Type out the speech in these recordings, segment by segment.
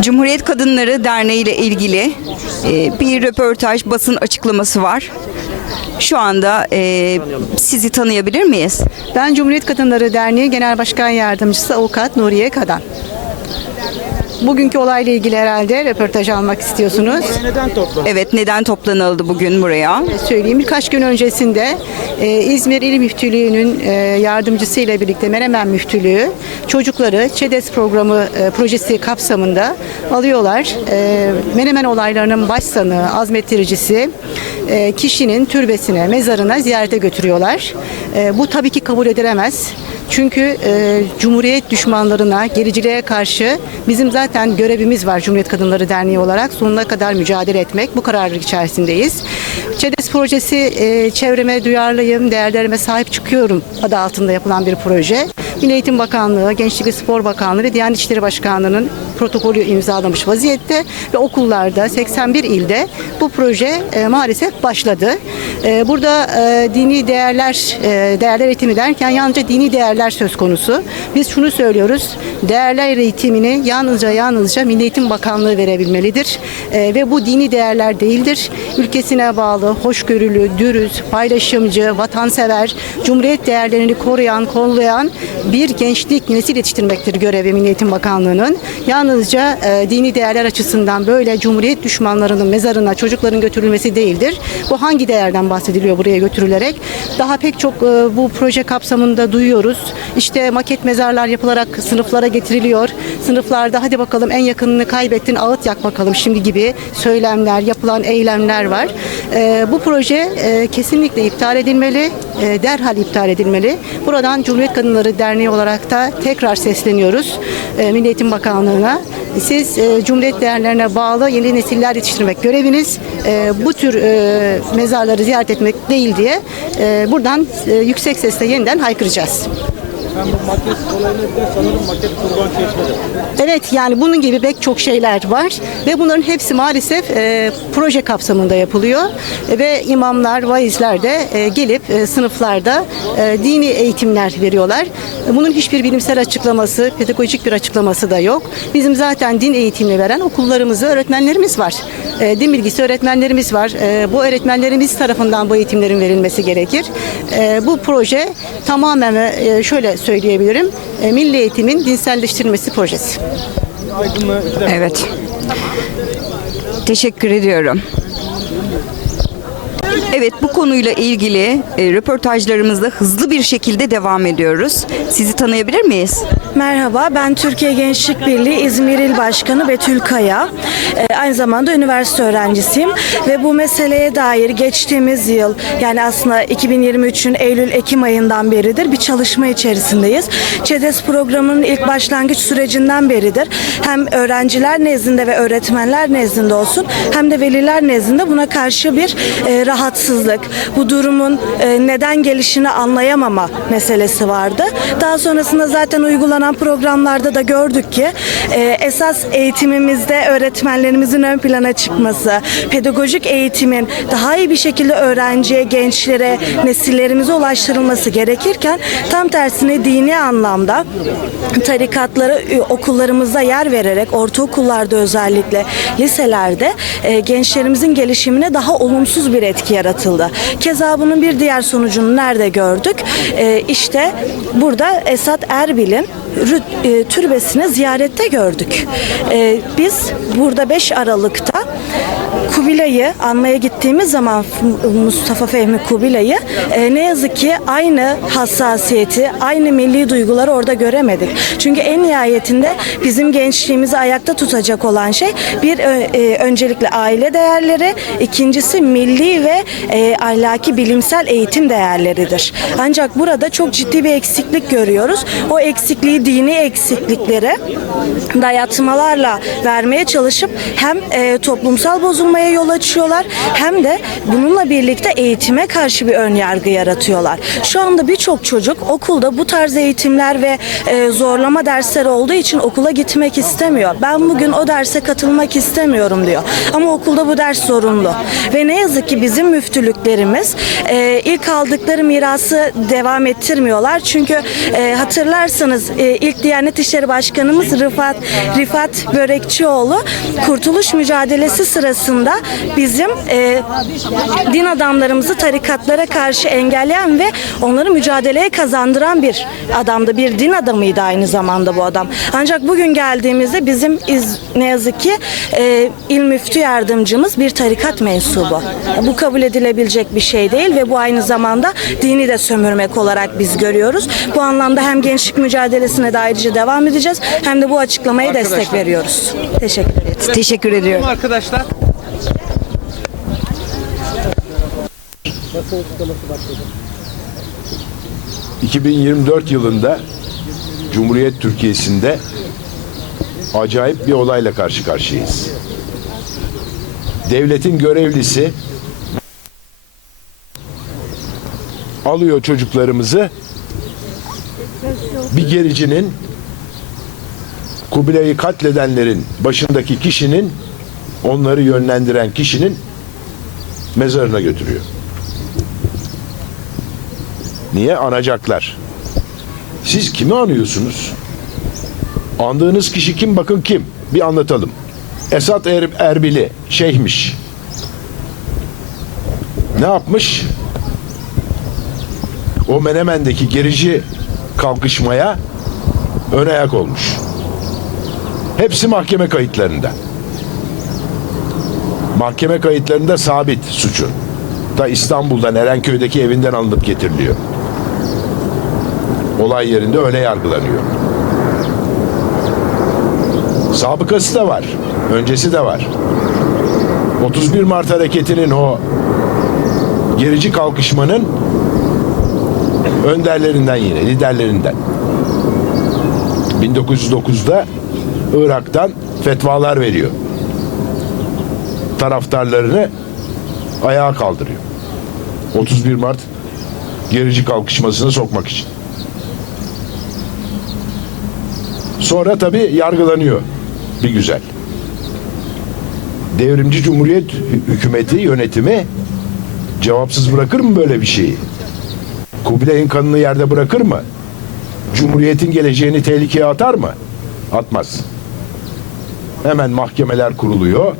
Cumhuriyet Kadınları Derneği ile ilgili e, bir röportaj basın açıklaması var. Şu anda e, sizi tanıyabilir miyiz? Ben Cumhuriyet Kadınları Derneği Genel Başkan Yardımcısı Avukat Nuriye Kadan. Bugünkü olayla ilgili herhalde röportaj almak istiyorsunuz. Evet, neden toplanıldı bugün buraya? Söyleyeyim birkaç gün öncesinde e, İzmir İl Müftülüğü'nün e, yardımcısıyla birlikte Menemen Müftülüğü çocukları ÇEDES programı e, projesi kapsamında alıyorlar. E, Menemen olaylarının başsanığı, azmettiricisi e, kişinin türbesine, mezarına ziyarete götürüyorlar. E, bu tabii ki kabul edilemez. Çünkü e, Cumhuriyet düşmanlarına, gericiliğe karşı bizim zaten görevimiz var Cumhuriyet Kadınları Derneği olarak. Sonuna kadar mücadele etmek. Bu kararlılık içerisindeyiz. ÇEDES projesi e, çevreme duyarlıyım, değerlerime sahip çıkıyorum adı altında yapılan bir proje. Milli Eğitim Bakanlığı, Gençlik ve Spor Bakanlığı ve Diyanet İşleri Başkanlığı'nın protokolü imzalamış vaziyette ve okullarda 81 ilde bu proje e, maalesef başladı. E, burada e, dini değerler değerler eğitimi derken yalnızca dini değerler söz konusu. Biz şunu söylüyoruz. Değerler eğitimini yalnızca yalnızca Milli Eğitim Bakanlığı verebilmelidir. Ve bu dini değerler değildir. Ülkesine bağlı, hoşgörülü, dürüst, paylaşımcı, vatansever, Cumhuriyet değerlerini koruyan, kollayan bir gençlik nesil yetiştirmektir görevi Milli Eğitim Bakanlığı'nın. Yalnızca e, dini değerler açısından böyle Cumhuriyet düşmanlarının mezarına çocukların götürülmesi değildir. Bu hangi değerden bahsediliyor buraya götürülerek? Daha pek çok e, bu proje kapsamında duyuyoruz. İşte maket mezarlar yapılarak sınıflara getiriliyor. Sınıflarda hadi bakalım en yakınını kaybettin ağıt yak bakalım şimdi gibi söylemler, yapılan eylemler var. E, bu proje e, kesinlikle iptal edilmeli, e, derhal iptal edilmeli. Buradan Cumhuriyet Kadınları Derneği olarak da tekrar sesleniyoruz e, Milli Eğitim Bakanlığı'na. Siz e, Cumhuriyet değerlerine bağlı yeni nesiller yetiştirmek göreviniz. E, bu tür e, mezarları ziyaret etmek değil diye e, buradan e, yüksek sesle yeniden haykıracağız. Ben bu maket olayını sanırım maket. Evet yani bunun gibi pek çok şeyler var ve bunların hepsi maalesef e, proje kapsamında yapılıyor ve imamlar, vaizler de e, gelip e, sınıflarda e, dini eğitimler veriyorlar. Bunun hiçbir bilimsel açıklaması, pedagojik bir açıklaması da yok. Bizim zaten din eğitimini veren okullarımızda öğretmenlerimiz var. E, din bilgisi öğretmenlerimiz var. E, bu öğretmenlerimiz tarafından bu eğitimlerin verilmesi gerekir. E, bu proje tamamen e, şöyle söyleyebilirim. E, milli eğitimin dinselleştirilmesi projesi. Evet. Teşekkür ediyorum. Evet bu konuyla ilgili e, röportajlarımızda hızlı bir şekilde devam ediyoruz. Sizi tanıyabilir miyiz? Merhaba, ben Türkiye Gençlik Birliği İzmir İl Başkanı Betül Kaya. Ee, aynı zamanda üniversite öğrencisiyim ve bu meseleye dair geçtiğimiz yıl yani aslında 2023'ün Eylül-Ekim ayından beridir bir çalışma içerisindeyiz. ÇEDES programının ilk başlangıç sürecinden beridir. Hem öğrenciler nezdinde ve öğretmenler nezdinde olsun hem de veliler nezdinde buna karşı bir e, rahatsızlık, bu durumun e, neden gelişini anlayamama meselesi vardı. Daha sonrasında zaten uygulanan programlarda da gördük ki e, esas eğitimimizde öğretmenlerimizin ön plana çıkması, pedagojik eğitimin daha iyi bir şekilde öğrenciye, gençlere, nesillerimize ulaştırılması gerekirken tam tersine dini anlamda tarikatları okullarımızda yer vererek ortaokullarda özellikle liselerde e, gençlerimizin gelişimine daha olumsuz bir etki yaratıldı. Keza bunun bir diğer sonucunu nerede gördük? E, işte burada Esat Erbil'in türbesini ziyarette gördük. E, biz burada 5 Aralık'ta Kubilay'ı anmaya gittiğimiz zaman Mustafa Fehmi Kubilay'ı e, ne yazık ki aynı hassasiyeti, aynı milli duyguları orada göremedik. Çünkü en nihayetinde bizim gençliğimizi ayakta tutacak olan şey bir ö- e, öncelikle aile değerleri, ikincisi milli ve e, ahlaki bilimsel eğitim değerleridir. Ancak burada çok ciddi bir eksiklik görüyoruz. O eksikliği dini eksiklikleri dayatmalarla vermeye çalışıp hem e, toplumsal bozulmaya mücadeleye yol açıyorlar hem de bununla birlikte eğitime karşı bir ön yargı yaratıyorlar. Şu anda birçok çocuk okulda bu tarz eğitimler ve e, zorlama dersleri olduğu için okula gitmek istemiyor. Ben bugün o derse katılmak istemiyorum diyor. Ama okulda bu ders zorunlu. Ve ne yazık ki bizim müftülüklerimiz e, ilk aldıkları mirası devam ettirmiyorlar. Çünkü e, hatırlarsanız e, ilk Diyanet İşleri Başkanımız Rıfat Rifat Börekçioğlu kurtuluş mücadelesi sırasında bizim e, din adamlarımızı tarikatlara karşı engelleyen ve onları mücadeleye kazandıran bir adamdı. Bir din adamıydı aynı zamanda bu adam. Ancak bugün geldiğimizde bizim iz, ne yazık ki e, il müftü yardımcımız bir tarikat mensubu. Bu kabul edilebilecek bir şey değil ve bu aynı zamanda dini de sömürmek olarak biz görüyoruz. Bu anlamda hem gençlik mücadelesine de ayrıca devam edeceğiz hem de bu açıklamaya destek veriyoruz. Teşekkür ederim. Teşekkür ediyorum. Arkadaşlar. 2024 yılında Cumhuriyet Türkiye'sinde acayip bir olayla karşı karşıyayız. Devletin görevlisi alıyor çocuklarımızı bir gericinin Kubilay'ı katledenlerin başındaki kişinin onları yönlendiren kişinin mezarına götürüyor. Niye? Anacaklar. Siz kimi anıyorsunuz? Andığınız kişi kim? Bakın kim? Bir anlatalım. Esat er Erbili, şeyhmiş. Ne yapmış? O Menemen'deki gerici kalkışmaya ön ayak olmuş. Hepsi mahkeme kayıtlarında. Mahkeme kayıtlarında sabit suçu. Da İstanbul'dan Erenköy'deki evinden alınıp getiriliyor. Olay yerinde öyle yargılanıyor. Sabıkası da var. Öncesi de var. 31 Mart hareketinin o gerici kalkışmanın önderlerinden yine, liderlerinden. 1909'da Irak'tan fetvalar veriyor. Taraftarlarını ayağa kaldırıyor. 31 Mart gerici kalkışmasını sokmak için. Sonra tabii yargılanıyor bir güzel. Devrimci Cumhuriyet hü- hükümeti, yönetimi cevapsız bırakır mı böyle bir şeyi? Kubilay'ın kanını yerde bırakır mı? Cumhuriyetin geleceğini tehlikeye atar mı? Atmaz. Hemen mahkemeler kuruluyor.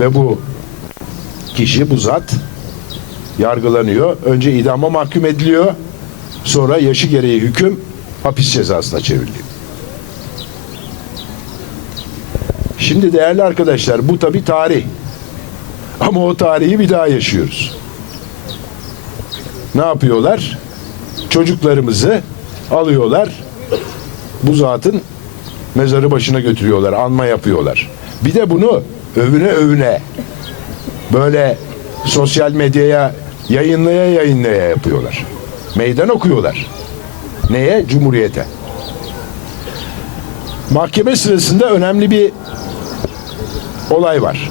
Ve bu kişi, bu zat yargılanıyor. Önce idama mahkum ediliyor. Sonra yaşı gereği hüküm hapis cezasına çevriliyor. Şimdi değerli arkadaşlar bu tabi tarih. Ama o tarihi bir daha yaşıyoruz. Ne yapıyorlar? Çocuklarımızı alıyorlar. Bu zatın mezarı başına götürüyorlar. Anma yapıyorlar. Bir de bunu övüne övüne böyle sosyal medyaya yayınlaya yayınlaya yapıyorlar. Meydan okuyorlar. Neye? Cumhuriyete. Mahkeme sırasında önemli bir olay var.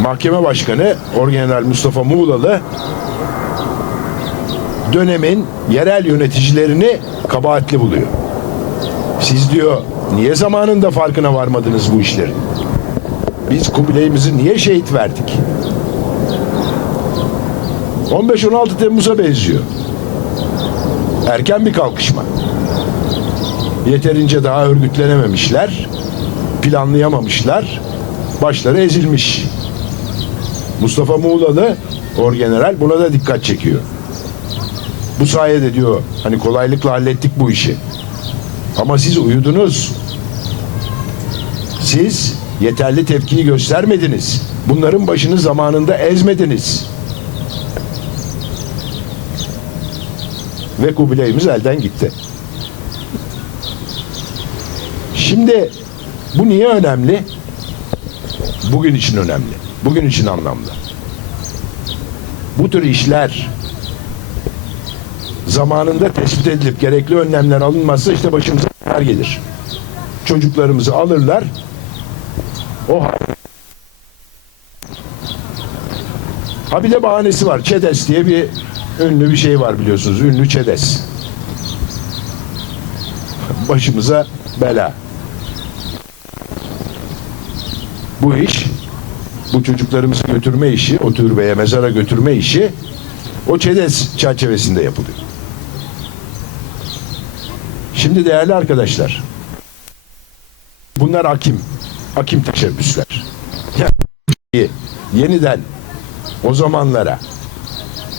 Mahkeme Başkanı Orgeneral Mustafa Muğlalı dönemin yerel yöneticilerini kabahatli buluyor. Siz diyor niye zamanında farkına varmadınız bu işlerin? Biz Kubilay'ımızı niye şehit verdik? 15-16 Temmuz'a benziyor. Erken bir kalkışma. Yeterince daha örgütlenememişler, planlayamamışlar, başları ezilmiş. Mustafa Muğlalı, Orgeneral buna da dikkat çekiyor. Bu sayede diyor hani kolaylıkla hallettik bu işi. Ama siz uyudunuz. Siz yeterli tepkiyi göstermediniz. Bunların başını zamanında ezmediniz. Ve Kubilay'ımız elden gitti. Şimdi bu niye önemli? Bugün için önemli. Bugün için anlamlı. Bu tür işler zamanında tespit edilip gerekli önlemler alınmazsa işte başımıza neler gelir. Çocuklarımızı alırlar, O. Ha bir de bahanesi var. ÇEDES diye bir ünlü bir şey var biliyorsunuz. Ünlü ÇEDES. Başımıza bela. Bu iş, bu çocuklarımızı götürme işi, o türbeye, mezara götürme işi o ÇEDES çerçevesinde yapılıyor. Şimdi değerli arkadaşlar, bunlar hakim, hakim teşebbüsler. Yani yeniden o zamanlara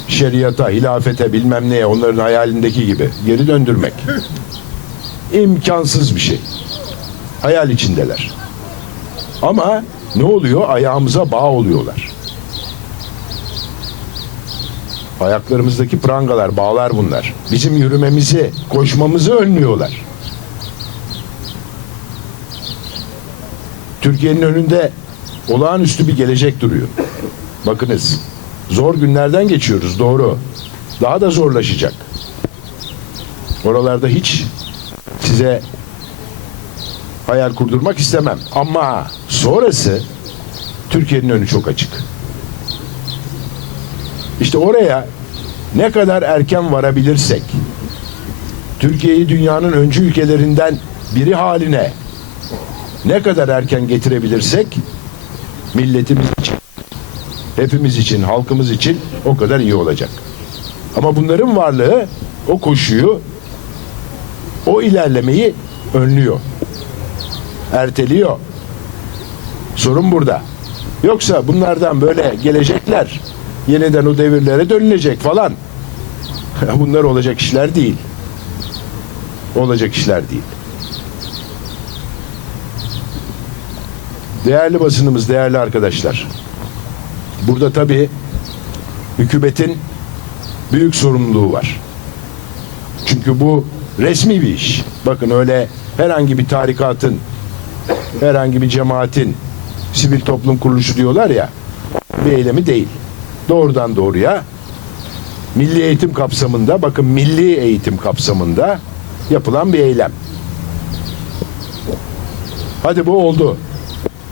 şeriata, hilafete bilmem neye onların hayalindeki gibi geri döndürmek imkansız bir şey. Hayal içindeler. Ama ne oluyor? Ayağımıza bağ oluyorlar. Ayaklarımızdaki prangalar, bağlar bunlar. Bizim yürümemizi, koşmamızı önlüyorlar. Türkiye'nin önünde olağanüstü bir gelecek duruyor. Bakınız, zor günlerden geçiyoruz, doğru. Daha da zorlaşacak. Oralarda hiç size hayal kurdurmak istemem. Ama sonrası Türkiye'nin önü çok açık. İşte oraya ne kadar erken varabilirsek, Türkiye'yi dünyanın öncü ülkelerinden biri haline ne kadar erken getirebilirsek, milletimiz için, hepimiz için, halkımız için o kadar iyi olacak. Ama bunların varlığı o koşuyu, o ilerlemeyi önlüyor. Erteliyor. Sorun burada. Yoksa bunlardan böyle gelecekler, yeniden o devirlere dönülecek falan. Bunlar olacak işler değil. Olacak işler değil. Değerli basınımız, değerli arkadaşlar. Burada tabii hükümetin büyük sorumluluğu var. Çünkü bu resmi bir iş. Bakın öyle herhangi bir tarikatın, herhangi bir cemaatin, sivil toplum kuruluşu diyorlar ya, bir eylemi değil. Doğrudan doğruya milli eğitim kapsamında, bakın milli eğitim kapsamında yapılan bir eylem. Hadi bu oldu.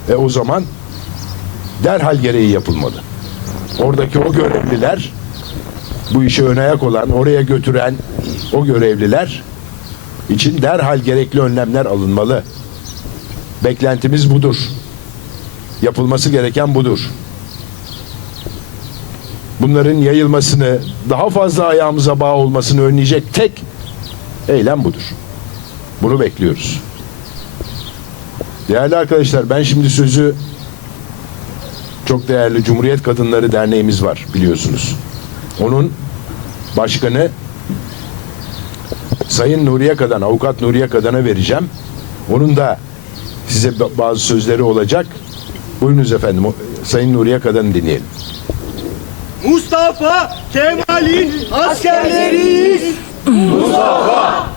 E o zaman derhal gereği yapılmalı. Oradaki o görevliler, bu işe ön ayak olan, oraya götüren o görevliler için derhal gerekli önlemler alınmalı. Beklentimiz budur. Yapılması gereken budur. Bunların yayılmasını, daha fazla ayağımıza bağ olmasını önleyecek tek eylem budur. Bunu bekliyoruz. Değerli arkadaşlar ben şimdi sözü çok değerli Cumhuriyet Kadınları Derneğimiz var biliyorsunuz. Onun başkanı Sayın Nuriye Kadan, Avukat Nuriye Kadan'a vereceğim. Onun da size ba- bazı sözleri olacak. Buyurunuz efendim. Sayın Nuriye Kadan'ı dinleyelim. Mustafa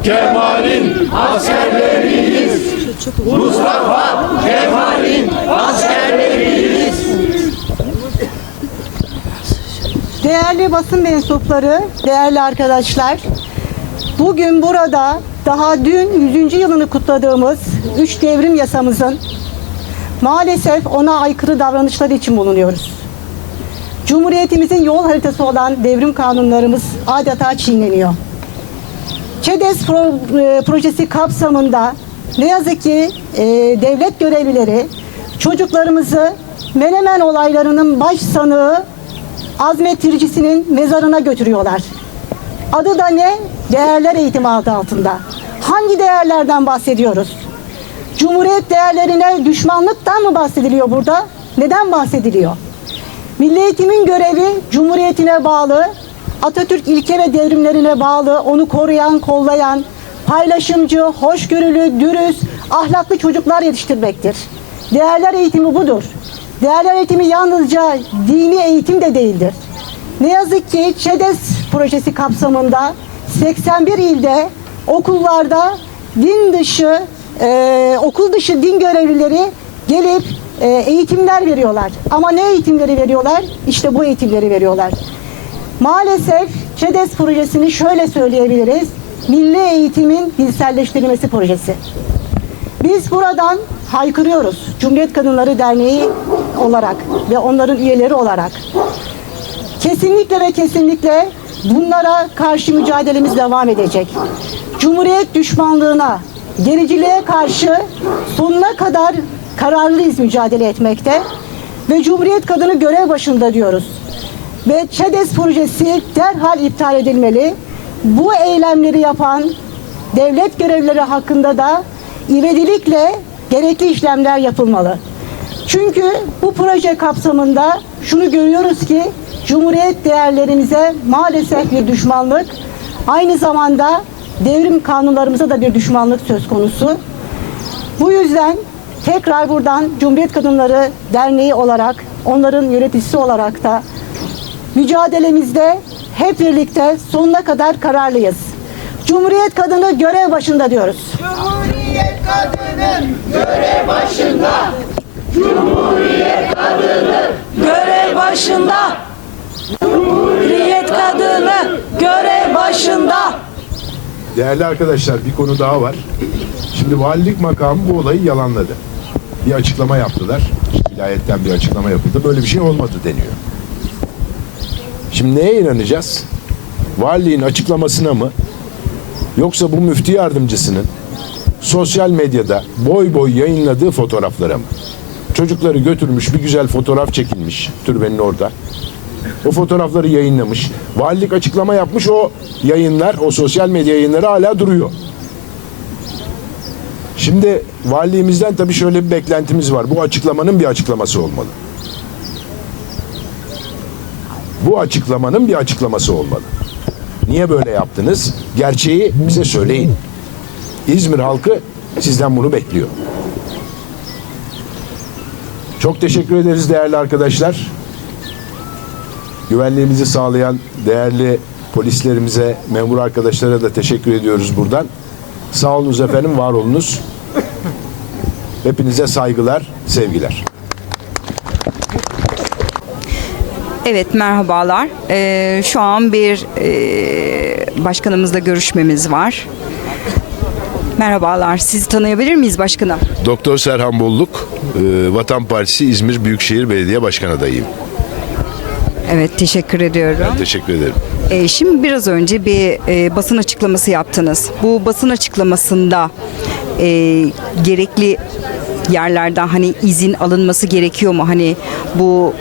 Kemal'in askerleriyiz. Değerli basın mensupları, değerli arkadaşlar, bugün burada daha dün 100. yılını kutladığımız 3 devrim yasamızın maalesef ona aykırı davranışları için bulunuyoruz. Cumhuriyetimizin yol haritası olan devrim kanunlarımız adeta çiğneniyor. ÇEDES pro- e, projesi kapsamında ne yazık ki e, devlet görevlileri çocuklarımızı Menemen olaylarının baş sanığı azmettircisinin mezarına götürüyorlar. Adı da ne? Değerler eğitimi adı altında. Hangi değerlerden bahsediyoruz? Cumhuriyet değerlerine düşmanlıktan mı bahsediliyor burada? Neden bahsediliyor? Milli eğitimin görevi Cumhuriyetine bağlı, Atatürk ilke ve devrimlerine bağlı, onu koruyan, kollayan, paylaşımcı, hoşgörülü, dürüst, ahlaklı çocuklar yetiştirmektir. Değerler eğitimi budur. Değerler eğitimi yalnızca dini eğitim de değildir. Ne yazık ki ÇEDES projesi kapsamında 81 ilde okullarda din dışı, e, okul dışı din görevlileri gelip e, eğitimler veriyorlar. Ama ne eğitimleri veriyorlar? İşte bu eğitimleri veriyorlar. Maalesef ÇEDES projesini şöyle söyleyebiliriz. Milli eğitimin dilselleştirilmesi projesi. Biz buradan haykırıyoruz. Cumhuriyet Kadınları Derneği olarak ve onların üyeleri olarak. Kesinlikle ve kesinlikle bunlara karşı mücadelemiz devam edecek. Cumhuriyet düşmanlığına, gericiliğe karşı sonuna kadar kararlıyız mücadele etmekte. Ve Cumhuriyet kadını görev başında diyoruz. Ve ÇEDES projesi derhal iptal edilmeli. Bu eylemleri yapan devlet görevlileri hakkında da ivedilikle gerekli işlemler yapılmalı. Çünkü bu proje kapsamında şunu görüyoruz ki Cumhuriyet değerlerimize maalesef bir düşmanlık, aynı zamanda devrim kanunlarımıza da bir düşmanlık söz konusu. Bu yüzden tekrar buradan Cumhuriyet Kadınları Derneği olarak, onların yöneticisi olarak da mücadelemizde hep birlikte sonuna kadar kararlıyız. Cumhuriyet kadını görev başında diyoruz. görev başında. Cumhuriyet kadını görev başında. Değerli arkadaşlar bir konu daha var. Şimdi valilik makamı bu olayı yalanladı. Bir açıklama yaptılar. Vilayetten bir açıklama yapıldı. Böyle bir şey olmadı deniyor. Şimdi neye inanacağız? Valiliğin açıklamasına mı? Yoksa bu müftü yardımcısının sosyal medyada boy boy yayınladığı fotoğraflara mı? Çocukları götürmüş bir güzel fotoğraf çekilmiş türbenin orada. O fotoğrafları yayınlamış. Valilik açıklama yapmış o yayınlar, o sosyal medya yayınları hala duruyor. Şimdi valiliğimizden tabii şöyle bir beklentimiz var. Bu açıklamanın bir açıklaması olmalı. Bu açıklamanın bir açıklaması olmalı. Niye böyle yaptınız? Gerçeği bize söyleyin. İzmir halkı sizden bunu bekliyor. Çok teşekkür ederiz değerli arkadaşlar. Güvenliğimizi sağlayan değerli polislerimize, memur arkadaşlara da teşekkür ediyoruz buradan. Sağ olunuz efendim, var olunuz. Hepinize saygılar, sevgiler. Evet merhabalar. Ee, şu an bir e, başkanımızla görüşmemiz var. Merhabalar. Sizi tanıyabilir miyiz başkanım? Doktor Serhan Bolluk, e, Vatan Partisi İzmir Büyükşehir Belediye Başkan adayıyım. Evet teşekkür ediyorum. Teşekkür ederim. Ee, şimdi biraz önce bir e, basın açıklaması yaptınız. Bu basın açıklamasında e, gerekli yerlerden hani izin alınması gerekiyor mu? Hani bu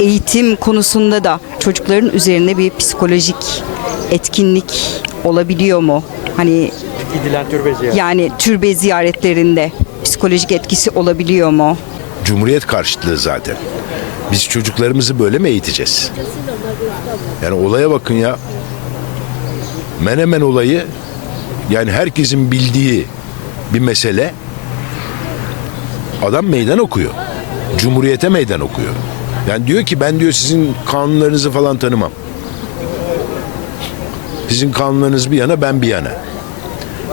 eğitim konusunda da çocukların üzerine bir psikolojik etkinlik olabiliyor mu? Hani Gidilen türbe ziyareti. yani türbe ziyaretlerinde psikolojik etkisi olabiliyor mu? Cumhuriyet karşıtlığı zaten. Biz çocuklarımızı böyle mi eğiteceğiz? Yani olaya bakın ya. Menemen olayı yani herkesin bildiği bir mesele. Adam meydan okuyor. Cumhuriyete meydan okuyor. Yani diyor ki ben diyor sizin kanunlarınızı falan tanımam. Sizin kanunlarınız bir yana ben bir yana.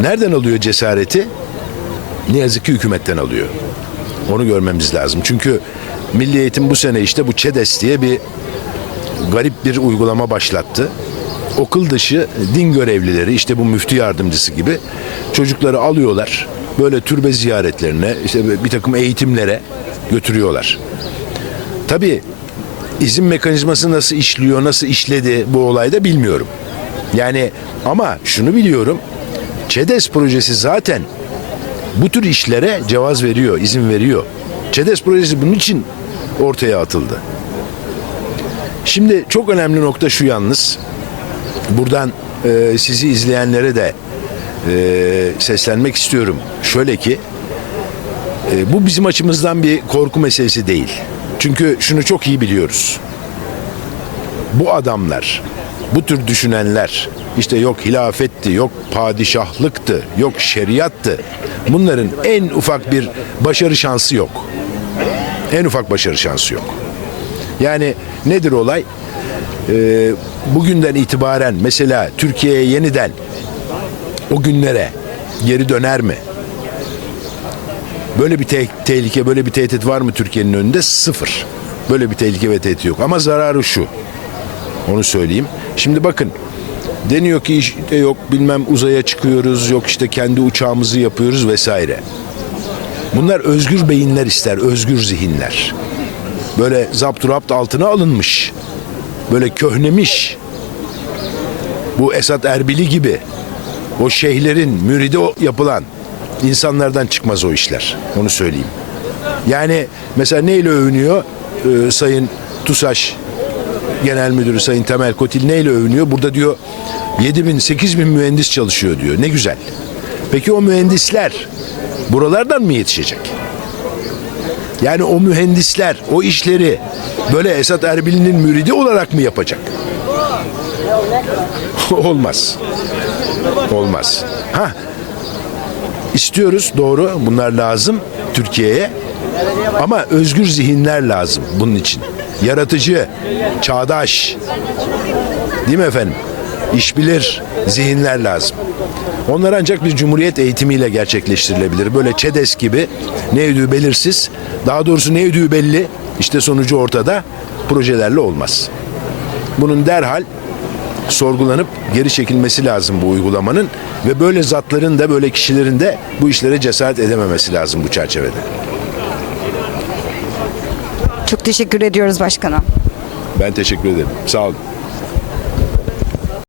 Nereden alıyor cesareti? Ne yazık ki hükümetten alıyor. Onu görmemiz lazım. Çünkü Milli Eğitim bu sene işte bu ÇEDES diye bir garip bir uygulama başlattı. Okul dışı din görevlileri işte bu müftü yardımcısı gibi çocukları alıyorlar. Böyle türbe ziyaretlerine işte bir takım eğitimlere götürüyorlar. Tabii izin mekanizması nasıl işliyor, nasıl işledi bu olayda bilmiyorum. Yani ama şunu biliyorum. ÇEDES projesi zaten bu tür işlere cevaz veriyor, izin veriyor. ÇEDES projesi bunun için ortaya atıldı. Şimdi çok önemli nokta şu yalnız. Buradan e, sizi izleyenlere de e, seslenmek istiyorum. Şöyle ki e, bu bizim açımızdan bir korku meselesi değil. Çünkü şunu çok iyi biliyoruz. Bu adamlar, bu tür düşünenler işte yok hilafetti, yok padişahlıktı, yok şeriattı. Bunların en ufak bir başarı şansı yok. En ufak başarı şansı yok. Yani nedir olay? Ee, bugünden itibaren mesela Türkiye'ye yeniden o günlere geri döner mi? Böyle bir te- tehlike, böyle bir tehdit var mı Türkiye'nin önünde? Sıfır. Böyle bir tehlike ve tehdit yok. Ama zararı şu. Onu söyleyeyim. Şimdi bakın deniyor ki işte yok bilmem uzaya çıkıyoruz, yok işte kendi uçağımızı yapıyoruz vesaire. Bunlar özgür beyinler ister, özgür zihinler. Böyle zapturapt altına alınmış. Böyle köhnemiş. Bu Esat Erbili gibi o şeyhlerin müridi yapılan insanlardan çıkmaz o işler. Onu söyleyeyim. Yani mesela neyle övünüyor Ee, Sayın TUSAŞ Genel Müdürü Sayın Temel Kotil neyle övünüyor? Burada diyor 7 bin 8 bin mühendis çalışıyor diyor. Ne güzel. Peki o mühendisler buralardan mı yetişecek? Yani o mühendisler o işleri böyle Esat Erbil'in müridi olarak mı yapacak? Olmaz. Olmaz. Ha istiyoruz doğru bunlar lazım Türkiye'ye ama özgür zihinler lazım bunun için. Yaratıcı, çağdaş, değil mi efendim? İşbilir zihinler lazım. Onlar ancak bir cumhuriyet eğitimiyle gerçekleştirilebilir. Böyle ÇEDES gibi ne ödüğü belirsiz, daha doğrusu ne ödüğü belli, işte sonucu ortada projelerle olmaz. Bunun derhal sorgulanıp geri çekilmesi lazım bu uygulamanın ve böyle zatların da böyle kişilerin de bu işlere cesaret edememesi lazım bu çerçevede. Çok teşekkür ediyoruz başkanım. Ben teşekkür ederim. Sağ olun.